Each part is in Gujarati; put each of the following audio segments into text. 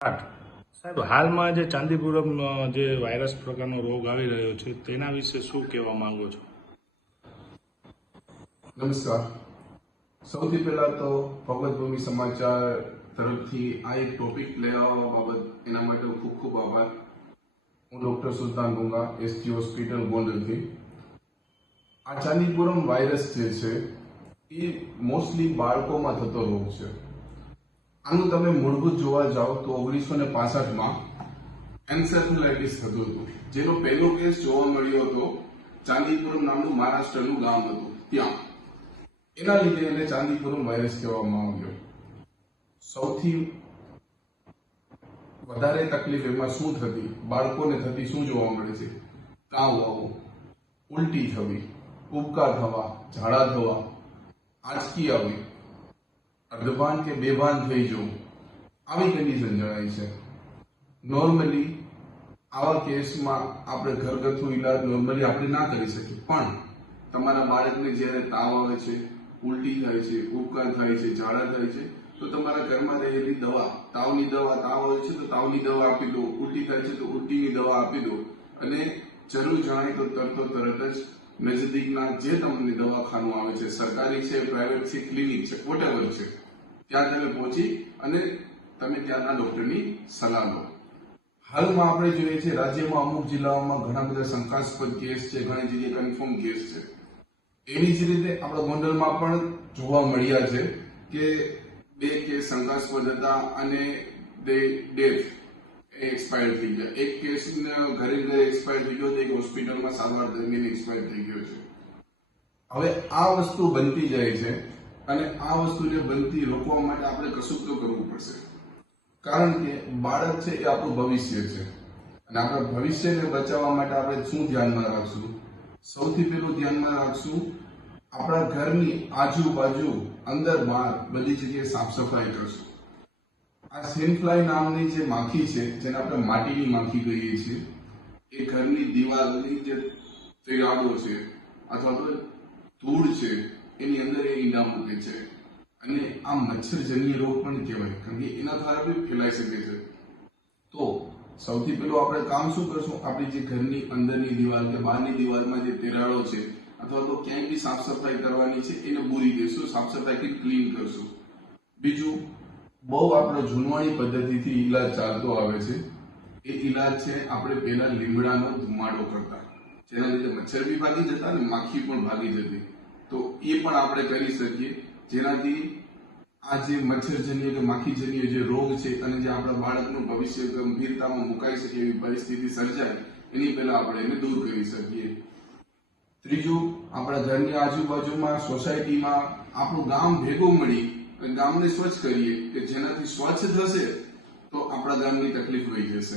સાહેબ, હાલમાં જે ચાંદીપુરમ જે વાયરસ પ્રકારનો રોગ આવી રહ્યો છે, તેના વિશે શું કહેવા માંગો છો? નમસ્કાર. સૌથી પહેલા તો ભગવતભૂમિ સમાચાર તરફથી આ એક ટોપિક લઈ આવવા બાબત એના માટે ખૂબ ખૂબ આભાર. હું doctor Sultan Gunga SG hospital ગોંડલથી. આ ચાંદીપુરમ વાયરસ જે છે, એ મોસ્ટલી બાળકોમાં થતો રોગ છે. આનું તમે મૂળભૂત જોવા જાઓ તો ઓગણીસો ને પાસઠમાં એન્સેફેલાઇટિસ થતું હતું. જેનો પહેલો કેસ જોવા મળ્યો હતો ચાંદીપુરમ નામનું મહારાષ્ટ્રનું ગામ હતું. ત્યાં. એના લીધે એને ચાંદીપુરમ વાયરસ કહેવામાં આવ્યો. સૌથી વધારે તકલીફ એમાં શું થતી? બાળકોને થતી શું જોવા મળે છે? તાવ આવવો ઉલટી થવી, ઉબકા થવા, ઝાડા થવા, આંચકી આવી અર્ધભાન કે બેભાન થઈ જવું આવી કન્ડિશન જણાય છે નોર્મલી આવા કેસમાં આપણે ઘરગથ્થુ ઈલાજ નોર્મલી આપણે ના કરી શકીએ પણ તમારા બાળકને જ્યારે તાવ આવે છે ઉલટી થાય છે ઉપકાર થાય છે ઝાડા થાય છે તો તમારા ઘરમાં રહેલી દવા તાવની દવા તાવ આવે છે તો તાવની દવા આપી દો ઉલટી થાય છે તો ઉલટીની દવા આપી દો અને જરૂર જણાય તો તરતો તરત જ નજદીકના જે તમને દવાખાનું આવે છે, સરકારી છે પ્રાઇવેટ છે ક્લિનિક છે વોટેવર છે, ત્યાં તમે પહોંચી અને તમે ત્યાંના ડોક્ટરની સલાહ લો. હાલમાં આપણે જોઈએ છે રાજ્યમાં અમુક જિલ્લાઓમાં ઘણા બધા શંકાસ્પદ કેસ છે, ઘણી જગ્યાએ કન્ફર્મ કેસ છે. એવી જ રીતે આપણા ગોંડલમાં પણ જોવા મળ્યા છે કે બે કેસ શંકાસ્પદ હતા અને ડેથ એક્સપાયર થઈ ગયા. એક કેસ ઘરે ઘરે એક્સપાયર થઈ ગયો એક હોસ્પિટલમાં સારવાર દરમિયાન એક્સપાયર થઈ ગયો છે. હવે આ વસ્તુ બનતી જાય છે અને આ વસ્તુને બનતી રોકવા માટે આપણે કશું તો કરવું પડશે. કારણ કે બાળક છે એ આપણું ભવિષ્ય છે. અને આપણા ભવિષ્યને બચાવવા માટે આપણે શું ધ્યાનમાં રાખશું? સૌથી પહેલું ધ્યાનમાં રાખશું આપણા ઘરની આજુબાજુ અંદર બહાર બધી જગ્યાએ સાફ સફાઈ કરશું. આ સેનફ્લાય નામની જે માખી છે, જેને આપણે માટીની માખી કહીએ છીએ, એ ઘરની દિવાલની જે તૈયારો છે, અથવા તો ધૂળ છે, એની અંદર એ ઈંડા મૂકે છે. અને આ મચ્છરજન્ય રોગ પણ કહેવાય, કારણ કે એના દ્વારા બી ફેલાઈ શકે છે. તો સૌથી પહેલું આપણે કામ શું કરશું? આપણી જે ઘરની અંદરની દિવાલ કે બહારની દિવાલમાં જે તિરાડો છે, અથવા તો ક્યાંય બી સાફ સફાઈ કરવાની છે, એને પૂરી દેશું, સાફ સફાઈથી ક્લીન કરશું. બીજું બહુ આપણો જૂનવાણી પદ્ધતિથી ઈલાજ ચાલતો આવે છે. એ ઈલાજ છે આપણે પહેલા લીમડાનો ધુમાડો કરતા. જેના લીધે મચ્છર બી ભાગી જતા અને માખી પણ ભાગી જતી. તો એ પણ આપણે કરી શકીએ. જેનાથી આ જે મચ્છરજન્ય કે માખીજન્ય જે રોગ છે અને જે આપણા બાળકનું ભવિષ્ય ગંભીરતામાં મુકાઈ શકે એવી પરિસ્થિતિ સર્જાય, એની પહેલા આપણે એને દૂર કરી શકીએ. ત્રીજું, આપણા ઘરની આજુબાજુમાં સોસાયટીમાં આપણું ગામ ભેગું મળી ગામને સ્વચ્છ કરીએ કે જેનાથી સ્વચ્છ થશે તો આપણા ગામની તકલીફ રહી જશે.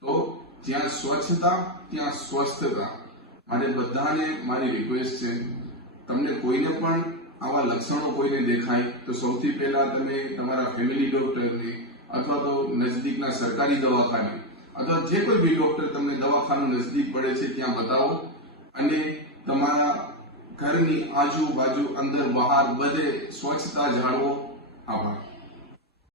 તો જ્યાં સ્વચ્છતા, ત્યાં સ્વસ્થતા માટે બધાને મારી રિક્વેસ્ટ છે. તમને કોઈને પણ આવા લક્ષણો કોઈને દેખાય, તો સૌથી પહેલા તમે તમારા ફેમિલી ડોક્ટરને અથવા તો નજદીકના સરકારી દવાખાને અથવા જે કોઈ બી ડોક્ટર તમને દવાખાનું નજદીક પડે છે, ત્યાં બતાવો. અને તમારા ઘરની આજુબાજુ અંદર બહાર બધે સ્વચ્છતા જાળવો. આભાર.